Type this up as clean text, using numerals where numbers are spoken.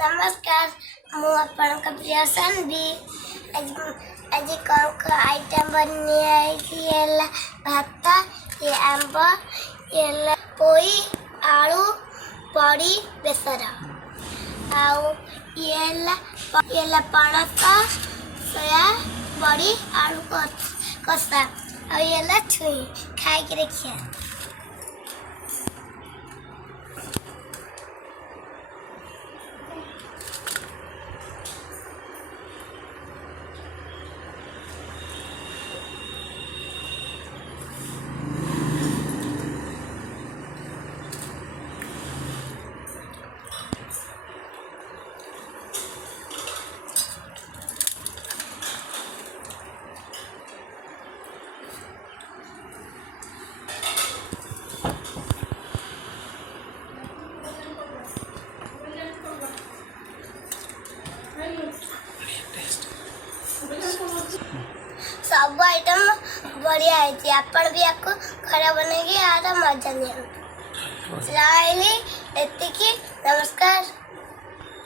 नमस्कार मु आपन का प्रिय सन्वी आज कौन का आइटम बनने आई थी भात ये आंब ये पोई आलू बड़ी बेसर आउ ये पणस सोया बड़ी आलू कसा और ये छुई खाई के देखिए। सब आइटम बढ़िया है आपण भी आपको खराब बनेगी आधा मजा नहीं। नमस्कार।